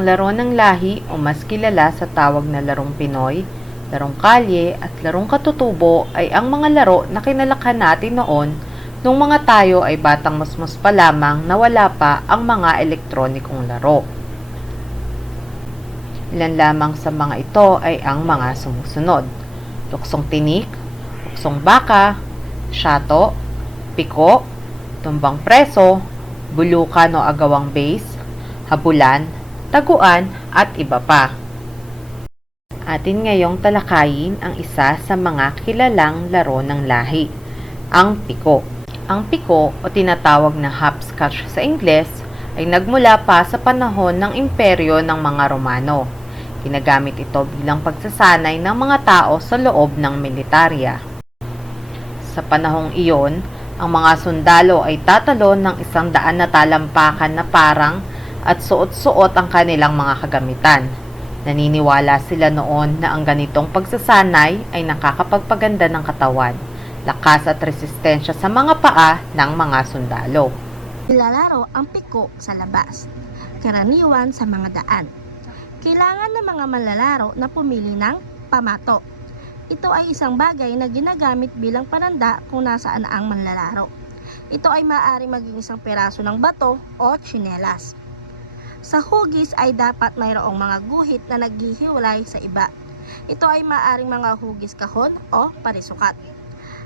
Ang laro ng lahi o mas kilala sa tawag na larong Pinoy, larong kalye at larong katutubo ay ang mga laro na kinalakhan natin noon nung mga tayo ay batang musmus pa lamang na wala pa ang mga elektronikong laro. Ilan lamang sa mga ito ay ang mga sumusunod: luksong tinik, luksong baka, syato, piko, tumbang preso, bulukan o agawang base, habulan, taguan at iba pa. Atin ngayong talakayin ang isa sa mga kilalang laro ng lahi, ang piko. Ang piko o tinatawag na hopscotch sa Ingles ay nagmula pa sa panahon ng imperyo ng mga Romano. Ginagamit ito bilang pagsasanay ng mga tao sa loob ng militarya. Sa panahong iyon, ang mga sundalo ay tatalon ng 100 na talampakan na parang at suot-suot ang kanilang mga kagamitan. Naniniwala sila noon na ang ganitong pagsasanay ay nakakapagpaganda ng katawan, lakas at resistensya sa mga paa ng mga sundalo. Nilalaro ang piko sa labas, karaniwan sa mga daan. Kailangan ng mga manlalaro na pumili ng pamato. Ito ay isang bagay na ginagamit bilang pananda kung nasaan ang manlalaro. Ito ay maaaring maging isang peraso ng bato o tsinelas. Sa hugis ay dapat mayroong mga guhit na naghihiwalay sa iba. Ito ay maaaring mga hugis kahon o parisukat.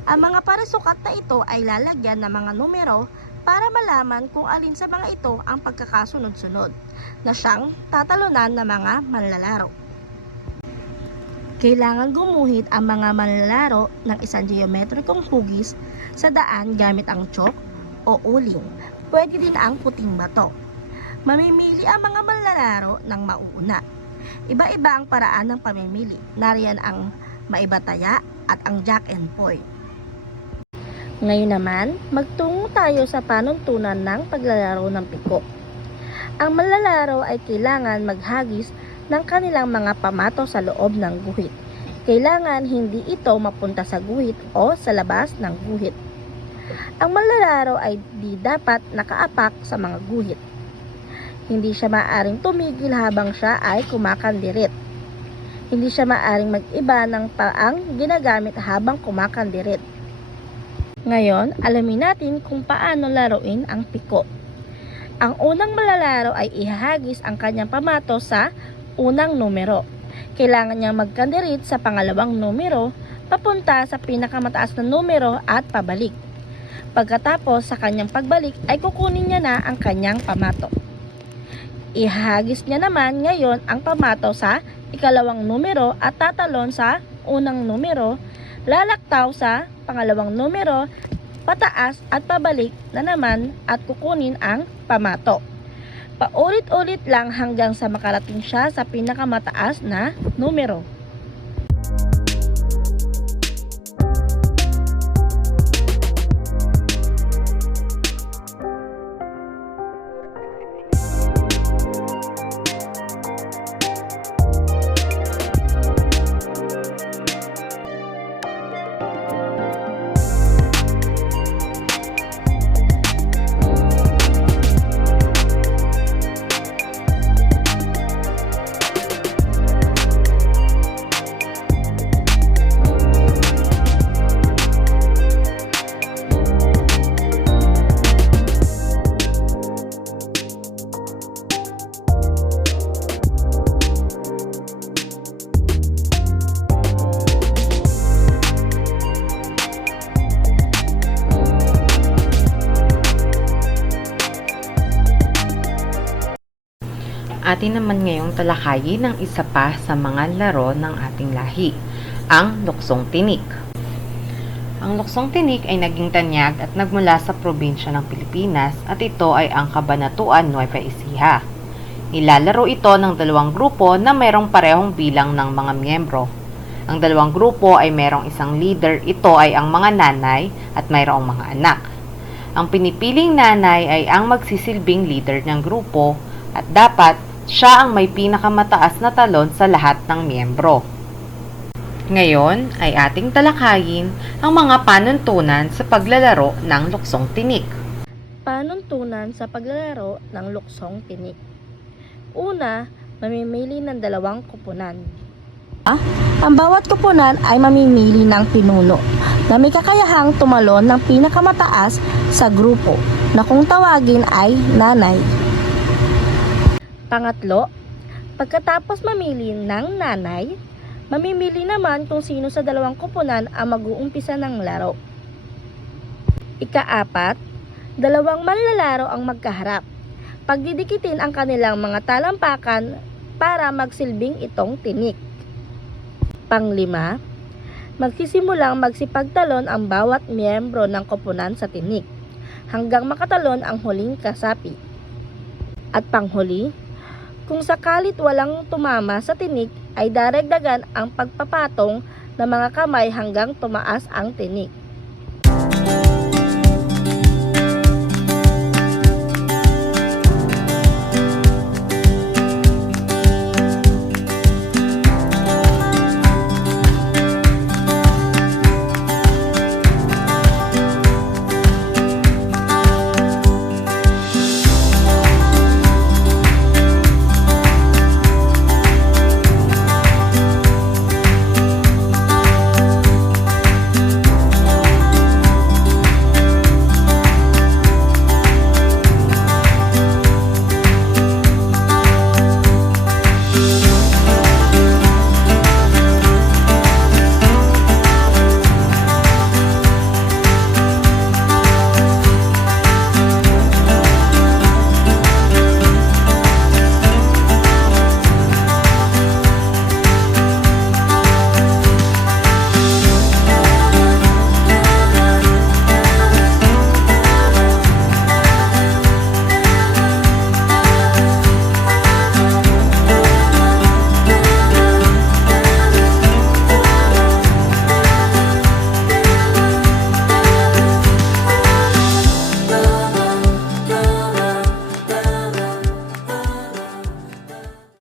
Ang mga parisukat na ito ay lalagyan ng mga numero para malaman kung alin sa mga ito ang pagkakasunod-sunod na siyang tatalunan ng mga manlalaro. Kailangan gumuhit ang mga manlalaro ng isang geometrikong hugis sa daan gamit ang chalk o uling. Pwede din ang puting bato. Mamimili ang mga manlalaro ng mauuna. Iba-iba ang paraan ng pamimili. Nariyan ang maibataya at ang jack and point. Ngayon naman, magtungo tayo sa panuntunan ng paglalaro ng piko. Ang manlalaro ay kailangan maghagis ng kanilang mga pamato sa loob ng guhit. Kailangan hindi ito mapunta sa guhit o sa labas ng guhit. Ang manlalaro ay di dapat nakaapak sa mga guhit. Hindi siya maaaring tumigil habang siya ay kumakandirit. Hindi siya maaaring mag-iba ng paang ginagamit habang kumakandirit. Ngayon, alamin natin kung paano laruin ang piko. Ang unang manlalaro ay ihahagis ang kanyang pamato sa unang numero. Kailangan niyang magkandirit sa pangalawang numero, papunta sa pinakamataas na numero at pabalik. Pagkatapos sa kanyang pagbalik ay kukunin niya na ang kanyang pamato. Ihahagis niya naman ngayon ang pamato sa ikalawang numero at tatalon sa unang numero, lalaktaw sa pangalawang numero, pataas at pabalik na naman at kukunin ang pamato. Paulit-ulit lang hanggang sa makarating siya sa pinakamataas na numero. Atin naman ngayong talakayin ng isa pa sa mga laro ng ating lahi, ang luksong tinik. Ang luksong tinik ay naging tanyag at nagmula sa probinsya ng Pilipinas at ito ay ang Kabanatuan Nueva Ecija. Nilalaro ito ng dalawang grupo na mayroong parehong bilang ng mga miyembro. Ang dalawang grupo ay mayroong isang leader, ito ay ang mga nanay at mayroong mga anak. Ang pinipiling nanay ay ang magsisilbing leader ng grupo at dapat siya ang may pinakamataas na talon sa lahat ng miyembro. Ngayon ay ating talakayin ang mga panuntunan sa paglalaro ng luksong tinik. Panuntunan sa paglalaro ng luksong tinik. Una, mamimili ng 2 kupunan. Ang bawat kupunan ay mamimili ng pinuno na may kakayahang tumalon ng pinakamataas sa grupo na kung tawagin ay nanay. Pangatlo, pagkatapos mamili ng nanay, mamimili naman kung sino sa 2 kupunan ang mag-uumpisa ng laro. Ika-4, 2 manlalaro ang magkaharap. Pagdidikitin ang kanilang mga talampakan para magsilbing itong tinik. Pang-5, magsisimulang magsipagtalon ang bawat miyembro ng koponan sa tinik hanggang makatalon ang huling kasapi. At panghuli, kung sakalit walang tumama sa tinik ay daragdagan ang pagpapatong ng mga kamay hanggang tumaas ang tinik.